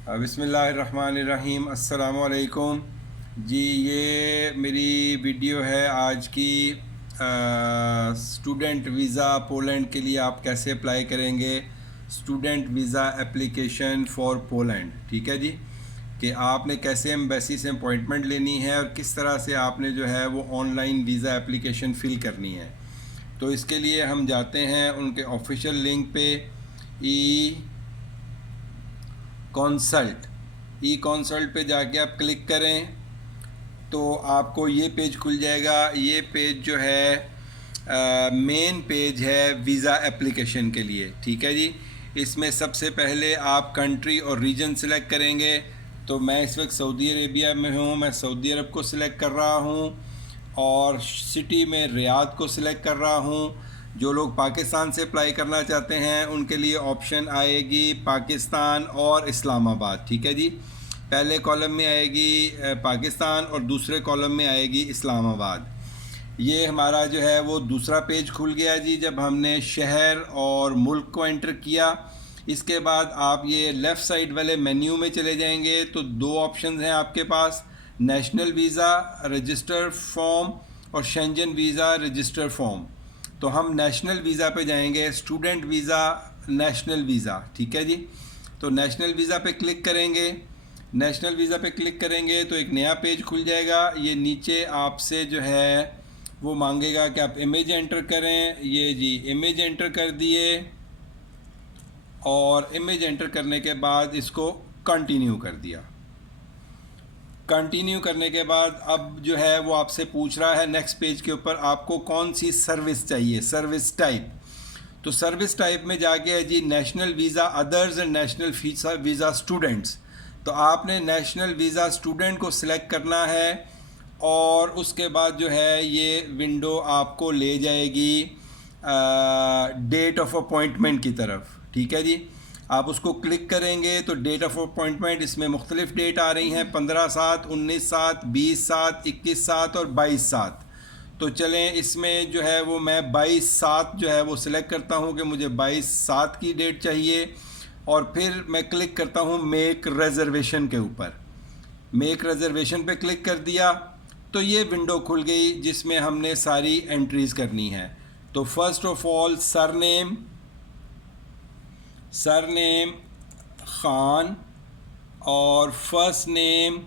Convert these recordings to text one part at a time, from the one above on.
बिस्मिल्लाहिर्रहमानिर्रहीम अस्सलामुअलैकुम जी। ये मेरी वीडियो है आज की। स्टूडेंट वीज़ा पोलैंड के लिए आप कैसे अप्लाई करेंगे, student visa application for Poland. ठीक है जी, कि आपने कैसे एम्बेसी से अपॉइंटमेंट लेनी है और किस तरह से आपने जो है वो ऑनलाइन वीज़ा एप्लीकेशन फ़िल करनी है। तो इसके लिए हम जाते हैं उनके ऑफिशियल लिंक पे, ई कॉन्सल्ट। ई कॉन्सल्ट पे जाके आप क्लिक करें तो आपको ये पेज खुल जाएगा। ये पेज जो है मेन पेज है वीज़ा एप्लीकेशन के लिए। ठीक है जी, इसमें सबसे पहले आप कंट्री और रीजन सेलेक्ट करेंगे। तो मैं इस वक्त सऊदी अरेबिया में हूँ, मैं सऊदी अरब को सिलेक्ट कर रहा हूँ और सिटी में रियाद को सिलेक्ट कर रहा हूँ। जो लोग पाकिस्तान से अप्लाई करना चाहते हैं उनके लिए ऑप्शन आएगी पाकिस्तान और इस्लामाबाद। ठीक है जी, पहले कॉलम में आएगी पाकिस्तान और दूसरे कॉलम में आएगी इस्लामाबाद। ये हमारा जो है वो दूसरा पेज खुल गया जी, जब हमने शहर और मुल्क को एंटर किया। इसके बाद आप ये लेफ़्ट साइड वाले मेन्यू में चले जाएंगे तो दो ऑप्शन हैं आपके पास, नेशनल वीज़ा रजिस्टर फॉर्म और शेंजन वीज़ा रजिस्टर फॉर्म। तो हम नेशनल वीज़ा पे जाएंगे, स्टूडेंट वीज़ा नेशनल वीज़ा। ठीक है जी, तो नेशनल वीज़ा पे क्लिक करेंगे। नेशनल वीज़ा पे क्लिक करेंगे तो एक नया पेज खुल जाएगा। ये नीचे आपसे जो है वो मांगेगा कि आप इमेज एंटर करें। ये जी इमेज एंटर कर दिए और इमेज एंटर करने के बाद इसको कंटिन्यू कर दिया। कंटिन्यू करने के बाद अब जो है वो आपसे पूछ रहा है नेक्स्ट पेज के ऊपर आपको कौन सी सर्विस चाहिए, सर्विस टाइप। तो सर्विस टाइप में जाके है जी national visa others and national visa students. तो आपने नेशनल वीज़ा स्टूडेंट को सिलेक्ट करना है और उसके बाद जो है ये विंडो आपको ले जाएगी डेट ऑफ अपॉइंटमेंट की तरफ। ठीक है जी, आप उसको क्लिक करेंगे तो डेट ऑफ अपॉइंटमेंट इसमें मुख्तलिफ डेट आ रही हैं, 15/7, 19/7, 20/7, 21/7 और 22/7। तो चलें इसमें जो है वो मैं 22/7 जो है वो सिलेक्ट करता हूँ कि मुझे 22/7 की डेट चाहिए और फिर मैं क्लिक करता हूँ मेक रिजर्वेशन के ऊपर। मेक रिजर्वेशन पे क्लिक कर दिया तो ये विंडो खुल गई जिसमें हमने सारी एंट्रीज़ करनी है। तो first of all surname, surname Khan और first name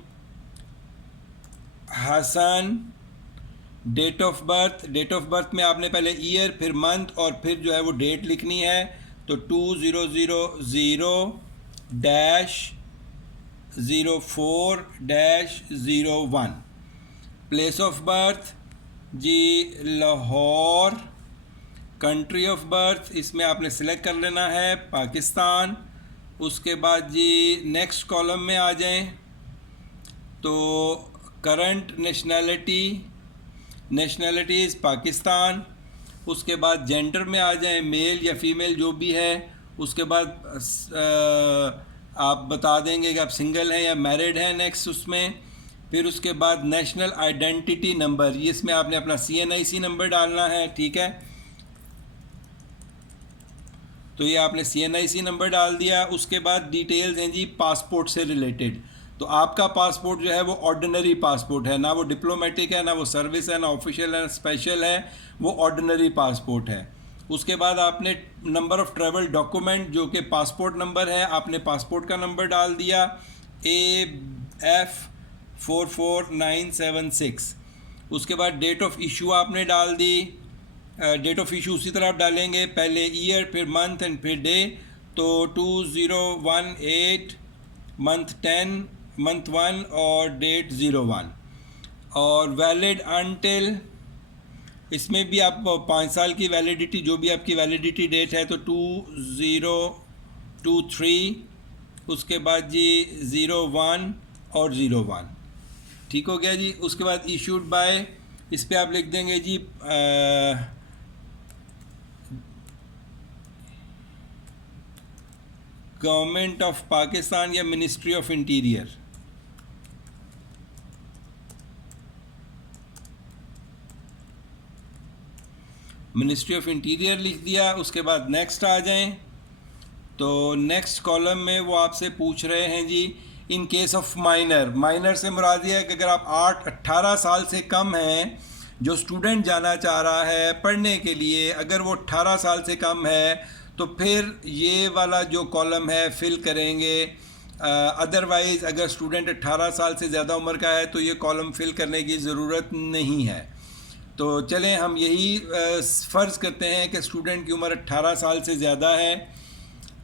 Hasan. Date of birth, date of birth में आपने पहले ईयर फिर मंथ और फिर जो है वो डेट लिखनी है। तो 2000-04-01। प्लेस ऑफ बर्थ जी लाहौर। कंट्री ऑफ बर्थ इसमें आपने सेलेक्ट कर लेना है पाकिस्तान। उसके बाद जी नेक्स्ट कॉलम में आ जाएं तो current nationality, nationality is Pakistan. उसके बाद जेंडर में आ जाएं, मेल या फीमेल जो भी है। उसके बाद आप बता देंगे कि आप सिंगल हैं या मैरिड हैं नेक्स्ट उसमें। फिर उसके बाद नेशनल आइडेंटिटी नंबर, ये इसमें आपने अपना CNIC नंबर डालना है। ठीक है, तो ये आपने CNIC नंबर डाल दिया। उसके बाद डिटेल्स हैं जी पासपोर्ट से रिलेटेड। तो आपका पासपोर्ट जो है वो ऑर्डिनरी पासपोर्ट है, ना वो डिप्लोमेटिक है, ना वो सर्विस है, ना ऑफिशियल है, स्पेशल है, वो ऑर्डिनरी पासपोर्ट है। उसके बाद आपने नंबर ऑफ़ ट्रैवल डॉक्यूमेंट जो कि पासपोर्ट नंबर है, आपने पासपोर्ट का नंबर डाल दिया AF44976। उसके बाद डेट ऑफ इशू आपने डाल दी। डेट ऑफ इशू उसी तरह आप डालेंगे, पहले ईयर फिर मंथ एंड फिर डे। तो 2018 मंथ 10 मंथ 1 और डेट 01। और वैलिड अनटिल, इसमें भी आप 5 साल की वैलिडिटी, जो भी आपकी वैलिडिटी डेट है तो 2023। उसके बाद जी 01 और 01। ठीक हो गया जी। उसके बाद इशूड बाय, इस पर आप लिख देंगे जी गवर्नमेंट ऑफ पाकिस्तान या ministry of interior. Ministry of interior लिख दिया। उसके बाद नेक्स्ट आ जाएं तो नेक्स्ट कॉलम में वो आपसे पूछ रहे हैं जी, इन केस ऑफ माइनर से मुराद ये है कि अगर आप 18 साल से कम हैं, जो स्टूडेंट जाना चाह रहा है पढ़ने के लिए, अगर वो 18 साल से कम है तो फिर ये वाला जो कॉलम है फिल करेंगे। अदरवाइज़ अगर स्टूडेंट 18 साल से ज़्यादा उम्र का है तो ये कॉलम फिल करने की ज़रूरत नहीं है। तो चलें हम यही फ़र्ज़ करते हैं कि स्टूडेंट की उम्र 18 साल से ज़्यादा है,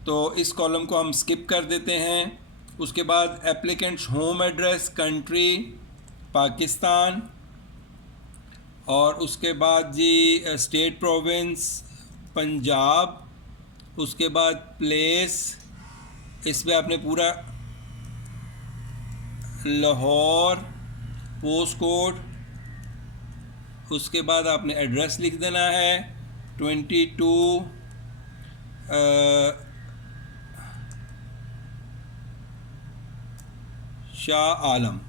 तो इस कॉलम को हम स्किप कर देते हैं। उसके बाद applicants home address country Pakistan, और उसके बाद जी स्टेट प्रोविंस पंजाब, उसके बाद प्लेस, इसमें आपने पूरा लाहौर पोस्ट कोड, उसके बाद आपने एड्रेस लिख देना है 22 शाह आलम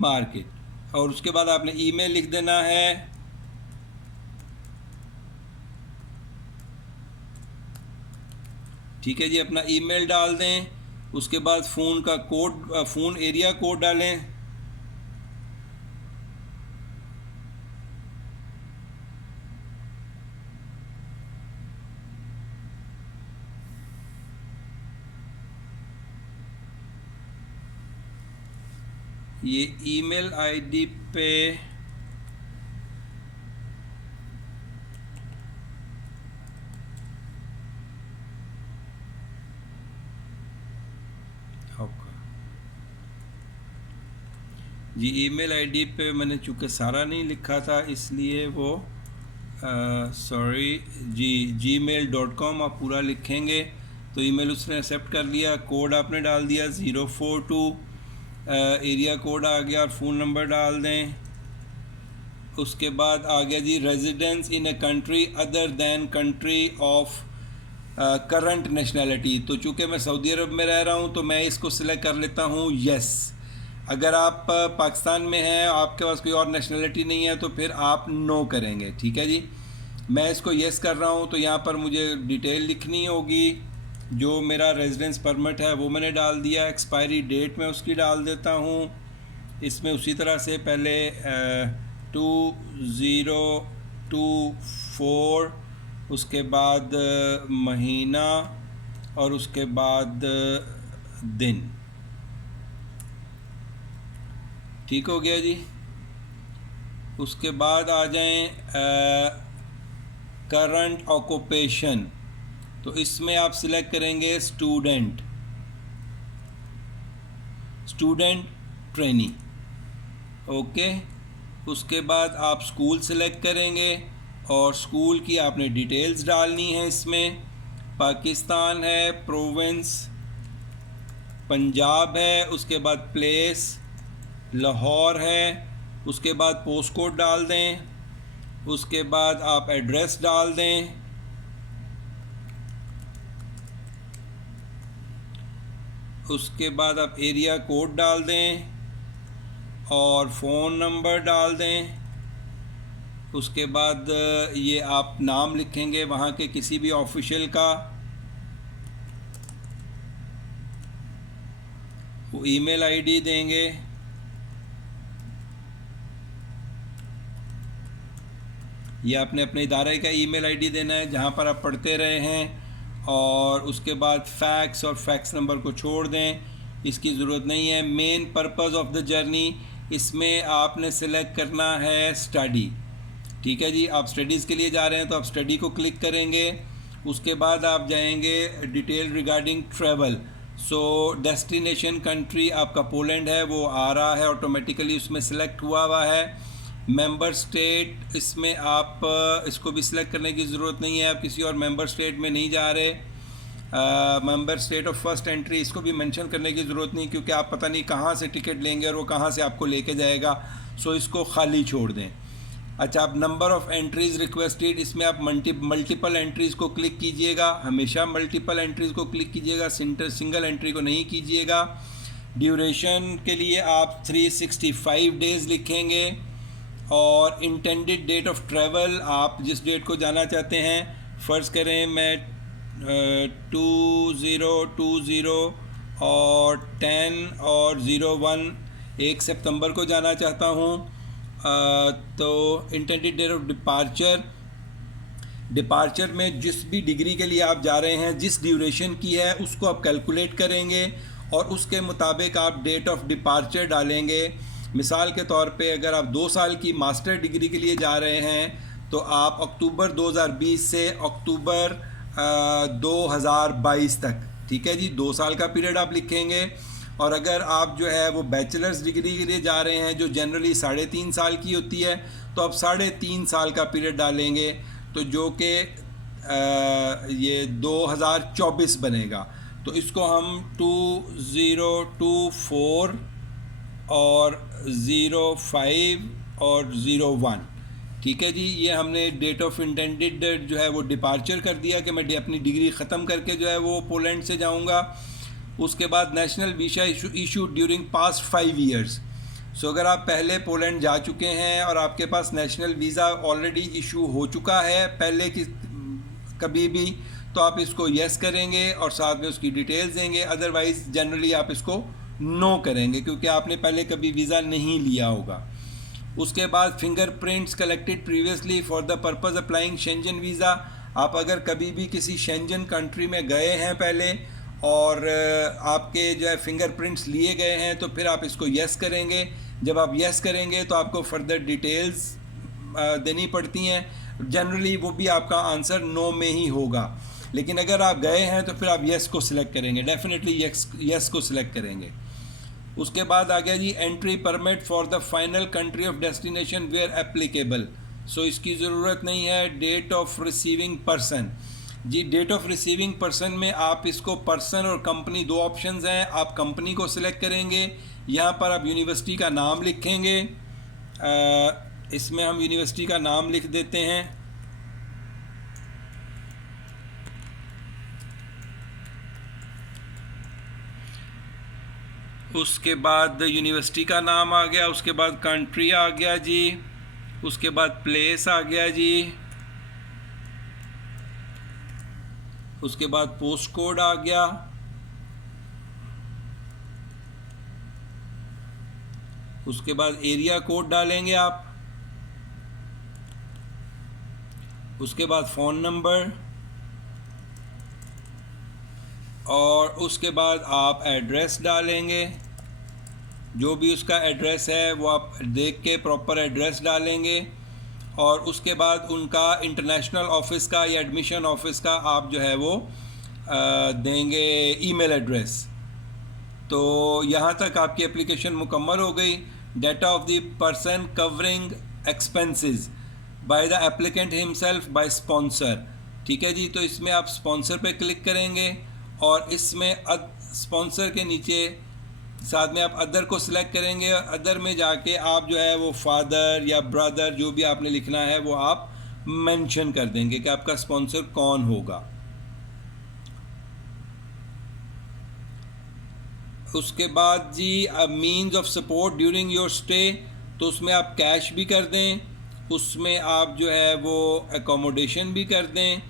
मार्केट, और उसके बाद आपने ईमेल लिख देना है ठीक है जी, अपना ईमेल डाल दें। उसके बाद फ़ोन का कोड, फ़ोन एरिया कोड डालें। ये ईमेल आईडी पे जी ईमेल आईडी पे मैंने चूँकि सारा नहीं लिखा था इसलिए वो सॉरी जी gmail.com आप पूरा लिखेंगे तो ईमेल उसने एक्सेप्ट कर लिया। कोड आपने डाल दिया 042, एरिया कोड आ गया और फ़ोन नंबर डाल दें। उसके बाद आ गया जी residence in a country other than country of current nationality. तो चूँकि मैं सऊदी अरब में रह रहा हूँ तो मैं इसको सिलेक्ट कर लेता हूँ यस। अगर आप पाकिस्तान में हैं, आपके पास कोई और नेशनैलिटी नहीं है तो फिर आप नो करेंगे। ठीक है जी, मैं इसको यस कर रहा हूँ। तो यहाँ पर मुझे डिटेल लिखनी होगी। जो मेरा रेजिडेंस परमिट है वो मैंने डाल दिया। एक्सपायरी डेट मैं उसकी डाल देता हूँ। इसमें उसी तरह से पहले 2024, उसके बाद महीना और उसके बाद दिन। ठीक हो गया जी। उसके बाद आ जाएं करंट ऑक्यूपेशन, तो इसमें आप सिलेक्ट करेंगे स्टूडेंट ट्रेनी। ओके, उसके बाद आप स्कूल सिलेक्ट करेंगे और स्कूल की आपने डिटेल्स डालनी है। इसमें पाकिस्तान है, प्रोविंस पंजाब है, उसके बाद प्लेस लाहौर है, उसके बाद पोस्ट कोड डाल दें, उसके बाद आप एड्रेस डाल दें, उसके बाद आप एरिया कोड डाल दें और फ़ोन नंबर डाल दें। उसके बाद ये आप नाम लिखेंगे वहाँ के किसी भी ऑफिशियल का, वो ईमेल आईडी देंगे। ये आपने अपने इदारे का ईमेल आईडी देना है जहाँ पर आप पढ़ते रहे हैं, और उसके बाद फैक्स और फैक्स नंबर को छोड़ दें, इसकी ज़रूरत नहीं है। Main purpose of the journey, इसमें आपने सेलेक्ट करना है स्टडी। ठीक है जी, आप स्टडीज़ के लिए जा रहे हैं तो आप स्टडी को क्लिक करेंगे। उसके बाद आप जाएंगे डिटेल रिगार्डिंग ट्रैवल। सो डेस्टिनेशन कंट्री आपका पोलैंड है, वो आ रहा है ऑटोमेटिकली, उसमें सेलेक्ट हुआ है। मेंबर स्टेट, इसमें आप इसको भी सिलेक्ट करने की ज़रूरत नहीं है, आप किसी और मेंबर स्टेट में नहीं जा रहे। Member state of first entry, इसको भी मेंशन करने की ज़रूरत नहीं, क्योंकि आप पता नहीं कहाँ से टिकट लेंगे और वो कहाँ से आपको लेके जाएगा। सो इसको खाली छोड़ दें। अच्छा, आप नंबर ऑफ़ एंट्रीज़ रिक्वेस्टेड, इसमें आप मल्टीपल एंट्रीज़ को क्लिक कीजिएगा। हमेशा मल्टीपल एंट्रीज़ को क्लिक कीजिएगा, सिंगल एंट्री को नहीं कीजिएगा। ड्यूरेशन के लिए आप 365 डेज़ लिखेंगे, और इंटेंडेड डेट ऑफ ट्रैवल, आप जिस डेट को जाना चाहते हैं फ़र्ज़ करें मैं 2020 और 10 और 01 1 सितंबर को जाना चाहता हूँ, तो इंटेंडेड डेट ऑफ डिपार्चर में जिस भी डिग्री के लिए आप जा रहे हैं, जिस ड्यूरेशन की है उसको आप कैलकुलेट करेंगे और उसके मुताबिक आप डेट ऑफ डिपार्चर डालेंगे। मिसाल के तौर पे अगर आप 2 साल की मास्टर डिग्री के लिए जा रहे हैं तो आप अक्टूबर 2020 से अक्टूबर 2022 तक, ठीक है जी, 2 साल का पीरियड आप लिखेंगे। और अगर आप जो है वो बैचलर्स डिग्री के लिए जा रहे हैं जो जनरली 3.5 साल की होती है, तो आप 3.5 साल का पीरियड डालेंगे, तो जो कि ये 2024 बनेगा। तो इसको हम 2024 और 05 और 01, ठीक है जी, ये हमने डेट ऑफ इंटेंडेड जो है वो डिपार्चर कर दिया कि मैं अपनी डिग्री ख़त्म करके जो है वो पोलैंड से जाऊंगा। उसके बाद national visa issue during past 5 years. So अगर आप पहले पोलैंड जा चुके हैं और आपके पास नेशनल वीज़ा ऑलरेडी इशू हो चुका है पहले की कभी भी, तो आप इसको यस करेंगे और साथ में उसकी डिटेल्स देंगे। अदरवाइज़ जनरली आप इसको नो करेंगे क्योंकि आपने पहले कभी वीज़ा नहीं लिया होगा। उसके बाद fingerprints collected previously for the purpose applying Shenzhen visa. आप अगर कभी भी किसी शेंजन कंट्री में गए हैं पहले और आपके जो है फिंगरप्रिंट्स लिए गए हैं, तो फिर आप इसको यस करेंगे। जब आप यस करेंगे तो आपको फर्दर डिटेल्स देनी पड़ती हैं। जनरली वो भी आपका आंसर नो में ही होगा, लेकिन अगर आप गए हैं तो फिर आप यस को सिलेक्ट करेंगे, डेफिनेटली यस को सिलेक्ट करेंगे। उसके बाद आ गया जी entry permit for the final country of destination where applicable. So इसकी ज़रूरत नहीं है। डेट ऑफ रिसीविंग पर्सन, जी डेट ऑफ रिसीविंग पर्सन में आप इसको पर्सन और कंपनी 2 ऑप्शंस हैं, आप कंपनी को सिलेक्ट करेंगे। यहाँ पर आप यूनिवर्सिटी का नाम लिखेंगे, इसमें हम यूनिवर्सिटी का नाम लिख देते हैं। उसके बाद यूनिवर्सिटी का नाम आ गया, उसके बाद कंट्री आ गया जी, उसके बाद प्लेस आ गया जी, उसके बाद पोस्ट कोड आ गया, उसके बाद एरिया कोड डालेंगे आप, उसके बाद फ़ोन नंबर, और उसके बाद आप एड्रेस डालेंगे। जो भी उसका एड्रेस है वो आप देख के प्रॉपर एड्रेस डालेंगे। और उसके बाद उनका इंटरनेशनल ऑफिस का या एडमिशन ऑफिस का आप जो है वो देंगे ईमेल एड्रेस। तो यहाँ तक आपकी एप्लीकेशन मुकम्मल हो गई। Data of the person covering expenses by the applicant himself by sponsor, ठीक है जी। तो इसमें आप स्पॉन्सर पे क्लिक करेंगे और इसमें स्पॉन्सर के नीचे साथ में आप अदर को सिलेक्ट करेंगे। अदर में जाके आप जो है वो फादर या ब्रदर जो भी आपने लिखना है वो आप मेंशन कर देंगे कि आपका स्पॉन्सर कौन होगा। उसके बाद जी means of support during your stay, तो उसमें आप कैश भी कर दें, उसमें आप जो है वो एकोमोडेशन भी कर दें,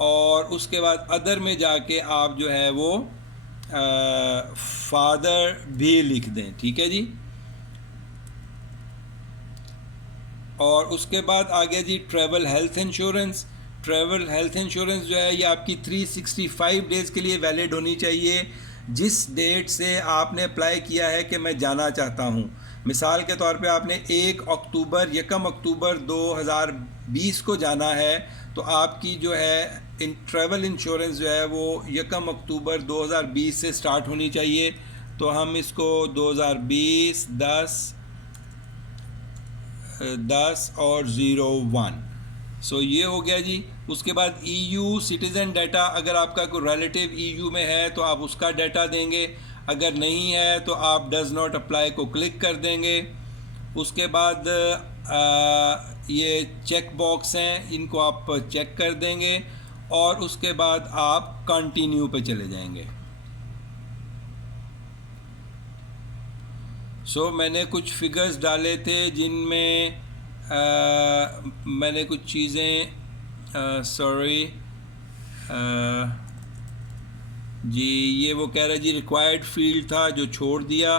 और उसके बाद अदर में जाके आप जो है वो फादर भी लिख दें, ठीक है जी। और उसके बाद आ गया जी travel health insurance. Travel health insurance जो है ये आपकी 365 डेज़ के लिए वैलिड होनी चाहिए। जिस डेट से आपने अप्लाई किया है कि मैं जाना चाहता हूँ, मिसाल के तौर पे आपने 1 अक्टूबर 2020 को जाना है, तो आपकी जो है ट्रैवल इंश्योरेंस जो है वो 1 अक्टूबर 2020 से स्टार्ट होनी चाहिए। तो हम इसको 2020 10 और 01, सो ये हो गया जी। उसके बाद EU सिटीज़न डाटा, अगर आपका कोई रिलेटिव EU में है तो आप उसका डाटा देंगे, अगर नहीं है तो आप डज़ नॉट अप्लाई को क्लिक कर देंगे। उसके बाद ये चेक बॉक्स हैं, इनको आप चेक कर देंगे और उसके बाद आप कंटिन्यू पे चले जाएंगे। सो मैंने कुछ फिगर्स डाले थे जिनमें मैंने कुछ चीज़ें जी ये वो कह रहा है जी रिक्वायर्ड फील्ड था जो छोड़ दिया,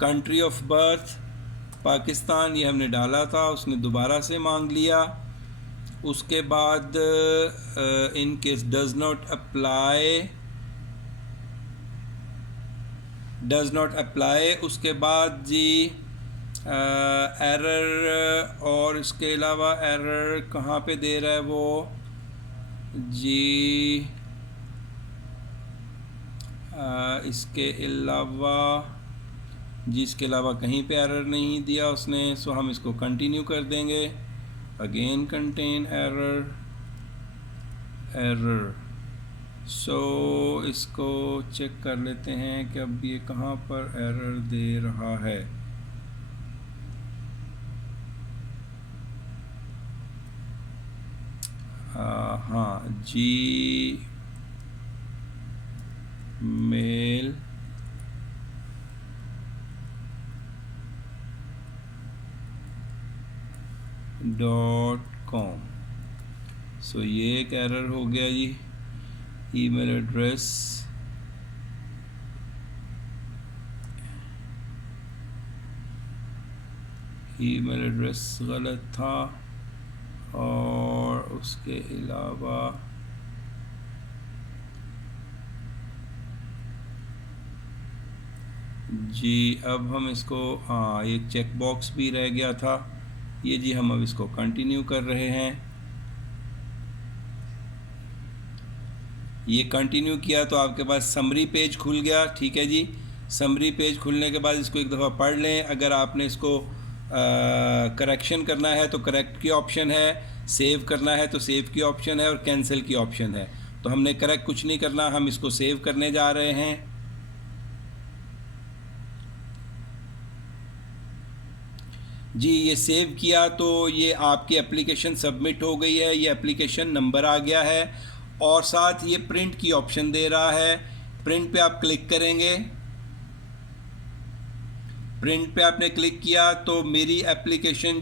कंट्री ऑफ बर्थ पाकिस्तान ये हमने डाला था, उसने दोबारा से मांग लिया। उसके बाद in case does not apply, उसके बाद जी एरर, और इसके अलावा एरर कहाँ पे दे रहा है वो जी, इसके अलावा जी इसके अलावा कहीं पे एरर नहीं दिया उसने, सो हम इसको कंटिन्यू कर देंगे। अगेन कंटेन एरर, सो इसको चेक कर लेते हैं कि अब ये कहाँ पर एरर दे रहा है। हाँ जी मेल .com, सो ये एक एरर हो गया जी। ईमेल एड्रेस गलत था, और उसके अलावा जी अब हम इसको एक चेक बॉक्स भी रह गया था ये जी, हम अब इसको कंटिन्यू कर रहे हैं। ये कंटिन्यू किया तो आपके पास समरी पेज खुल गया, ठीक है जी। समरी पेज खुलने के बाद इसको एक दफ़ा पढ़ लें। अगर आपने इसको करेक्शन करना है तो करेक्ट की ऑप्शन है, सेव करना है तो सेव की ऑप्शन है, और कैंसिल की ऑप्शन है। तो हमने करेक्ट कुछ नहीं करना, हम इसको सेव करने जा रहे हैं। जी ये सेव किया तो ये आपकी एप्लीकेशन सबमिट हो गई है, ये एप्लीकेशन नंबर आ गया है, और साथ ये प्रिंट की ऑप्शन दे रहा है। प्रिंट पे आप क्लिक करेंगे, प्रिंट पे आपने क्लिक किया तो मेरी एप्लीकेशन